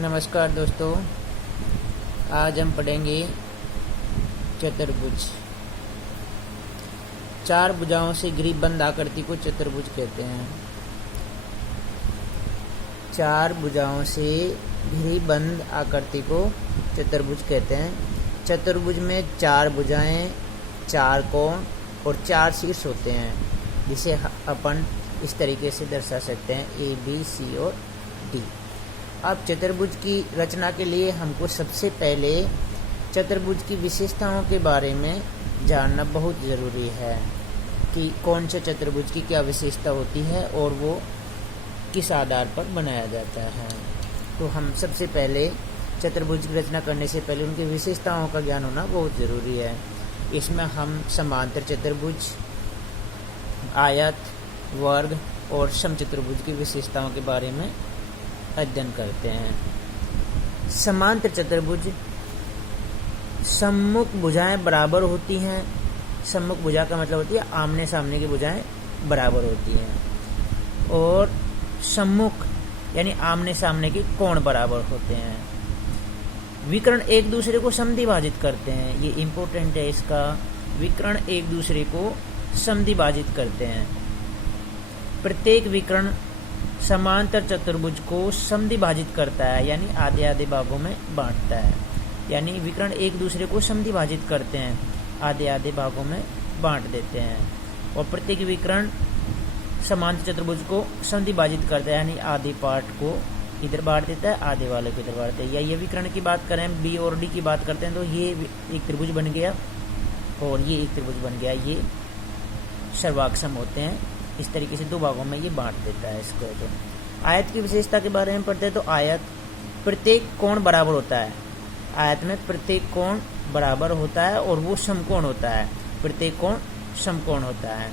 नमस्कार दोस्तों, आज हम पढ़ेंगे चतुर्भुज। चार भुजाओं से घिरीबंद आकृति को चतुर्भुज कहते हैं। चार भुजाओं से घिरीबंद आकृति को चतुर्भुज कहते हैं। चतुर्भुज में चार भुजाएं, चार कोण और चार शीर्ष होते हैं, जिसे अपन इस तरीके से दर्शा सकते हैं ए, बी, सी और डी। अब चतुर्भुज की रचना के लिए हमको सबसे पहले चतुर्भुज की विशेषताओं के बारे में जानना बहुत ज़रूरी है कि कौन से चतुर्भुज की क्या विशेषता होती है और वो किस आधार पर बनाया जाता है। तो हम सबसे पहले चतुर्भुज की रचना करने से पहले उनकी विशेषताओं का ज्ञान होना बहुत ज़रूरी है। इसमें हम समांतर चतुर्भुज, आयत, वर्ग और समचतुर्भुज की विशेषताओं के बारे में अध्ययन करते हैं। समांतर चतुर्भुज, सम्मुख भुजाएं बराबर होती हैं। सम्मुख भुजा का मतलब होती है आमने सामने की भुजाएं बराबर होती हैं। और सम्मुख यानी आमने सामने के कोण बराबर होते हैं। विकर्ण एक दूसरे को समद्विभाजित करते हैं। ये इम्पोर्टेंट है इसका। विकर्ण एक दूसरे को समद्विभाजित करते हैं। प्रत्येक विकर्ण समांतर चतुर्भुज को समद्विभाजित करता है, यानी आधे आधे भागों में बांटता है। यानी विकर्ण एक दूसरे को समद्विभाजित करते हैं, आधे आधे भागों में बांट देते हैं। और प्रत्येक विकर्ण समांतर चतुर्भुज को समद्विभाजित करता है, यानी आधे पार्ट को इधर बांट देता है, आधे वाले को इधर बांट देता है। या ये विकर्ण की बात करें, बी और डी की बात करते हैं, तो ये एक त्रिभुज बन गया और ये एक त्रिभुज बन गया। ये सर्वाक्षम होते हैं। इस तरीके से दो भागों में ये बांट देता है इसको। तो आयत की विशेषता के बारे में पढ़ते हैं। तो आयत, प्रत्येक कोण बराबर होता है। आयत में प्रत्येक कोण बराबर होता है और वो समकोण होता है। प्रत्येक कोण समकोण होता है।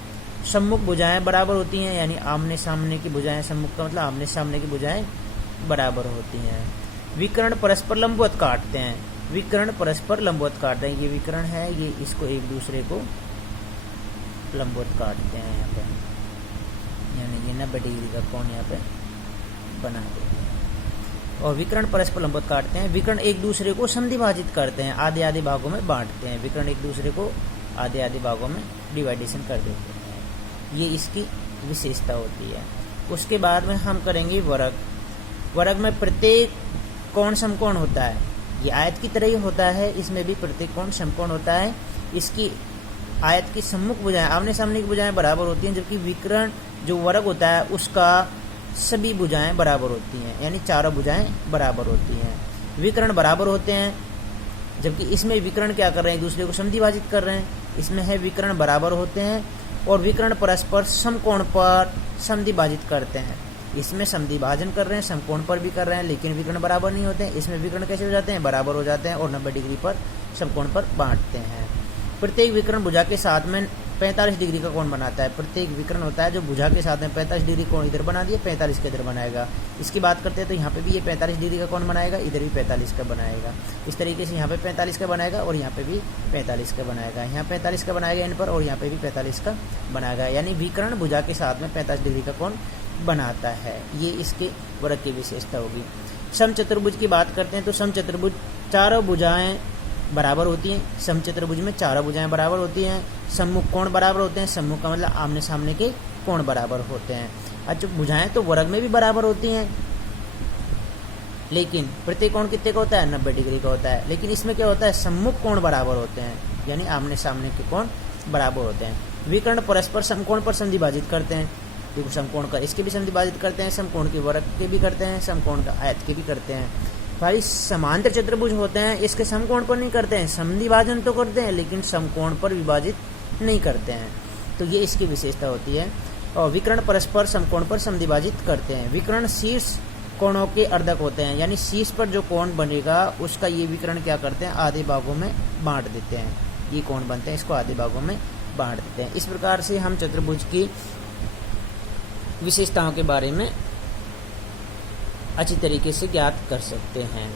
सम्मुख भुजाएं बराबर होती हैं, यानी आमने सामने की भुजाएं, सम्मुख का मतलब आमने सामने की भुजाएं बराबर होती हैं। विकर्ण परस्पर लंबवत काटते हैं। विकर्ण परस्पर लंबवत काटते हैं। ये विकर्ण है, ये इसको एक दूसरे को लंबवत काटते हैं। यहाँ पे यानी ये 90 डिग्री का कोण यहाँ पे बना देते हैं। और विकर्ण परस्पर लंबवत काटते हैं। विकर्ण एक दूसरे को समद्विभाजित करते हैं, आधे आधे भागों में बांटते हैं। विकर्ण एक दूसरे को आधे आधे भागों में डिवाइडेशन कर देते हैं। ये इसकी विशेषता होती है। उसके बाद में हम करेंगे वर्ग। वर्ग में प्रत्येक कोण समकोण होता है। ये आयत की तरह ही होता है, इसमें भी प्रत्येक कोण समकोण होता है। इसकी आयत की सम्मुख भुजाएं, आमने सामने की भुजाएं बराबर होती हैं, जबकि विकर्ण जो वर्ग होता है उसका सभी भुजाएं बराबर होती हैं, यानी चारों भुजाएं बराबर होती हैं। विकर्ण बराबर होते हैं, जबकि इसमें विकर्ण क्या कर रहे हैं, एक दूसरे को समद्विभाजित कर रहे हैं। इसमें है विकर्ण बराबर होते हैं और विकर्ण परस्पर समकोण पर समद्विभाजित करते हैं। इसमें समद्विभाजन कर रहे हैं, समकोण पर भी कर रहे हैं, लेकिन विकर्ण बराबर नहीं होते हैं। इसमें विकर्ण कैसे हो जाते हैं, बराबर हो जाते हैं और 90 डिग्री पर समकोण पर बांटते हैं। प्रत्येक विकर्ण भुजा के साथ में 45 डिग्री का कोण बनाता है। प्रत्येक विकर्ण होता है जो भुजा के साथ में 45 डिग्री कोण इधर बना दिया, 45 के इधर बनाएगा। इसकी बात करते हैं तो यहाँ पे भी ये 45 डिग्री का कोण बनाएगा, इधर भी 45 का बनाएगा। इस तरीके से यहाँ पे 45 का बनाएगा और यहाँ पे भी 45 का बनाएगा। यहाँ 45 का बनाएगा इन पर और यहाँ पे भी 45 का बनाएगा। यानी विकर्ण भुजा के साथ में 45 डिग्री का कोण बनाता है। ये इसके वर्ग की विशेषता होगी। समचतुर्भुज की बात करते हैं तो समचतुर्भुज चारों भुजाएं बराबर होती हैं। समचतुर्भुज में चारों भुजाएं बराबर होती हैं। सम्मुख कोण बराबर होते हैं। सम्मुख का मतलब आमने सामने के कोण बराबर होते हैं। अच्छा, भुजाएं तो वर्ग में भी बराबर होती हैं, लेकिन प्रत्येक कोण कितने का होता है, 90 डिग्री का होता है। लेकिन इसमें क्या होता है, सम्मुख कोण बराबर होते हैं, यानी आमने सामने के कोण बराबर होते हैं। विकर्ण परस्पर समकोण पर समद्विभाजित करते हैं। देखो, समकोण का इसके भी समद्विभाजित करते हैं, समकोण के वर्ग के भी करते हैं, समकोण का आयत के भी करते हैं। भाई समांतर चतुर्भुज होते हैं, इसके समकोण पर नहीं करते हैं। समद्विभाजन तो करते हैं, लेकिन समकोण पर विभाजित नहीं करते हैं। तो ये इसकी विशेषता होती है। और विकर्ण परस्पर समकोण पर समद्विभाजित करते हैं। विकर्ण शीर्ष कोणों के अर्धक होते हैं, यानी शीर्ष पर जो कोण बनेगा उसका ये विकर्ण क्या करते हैं, आधे भागों में बांट देते हैं। ये कोण बनते हैं, इसको आधे भागों में बांट देते हैं। इस प्रकार से हम चतुर्भुज की विशेषताओं के बारे में अच्छी तरीके से ज्ञात कर सकते हैं।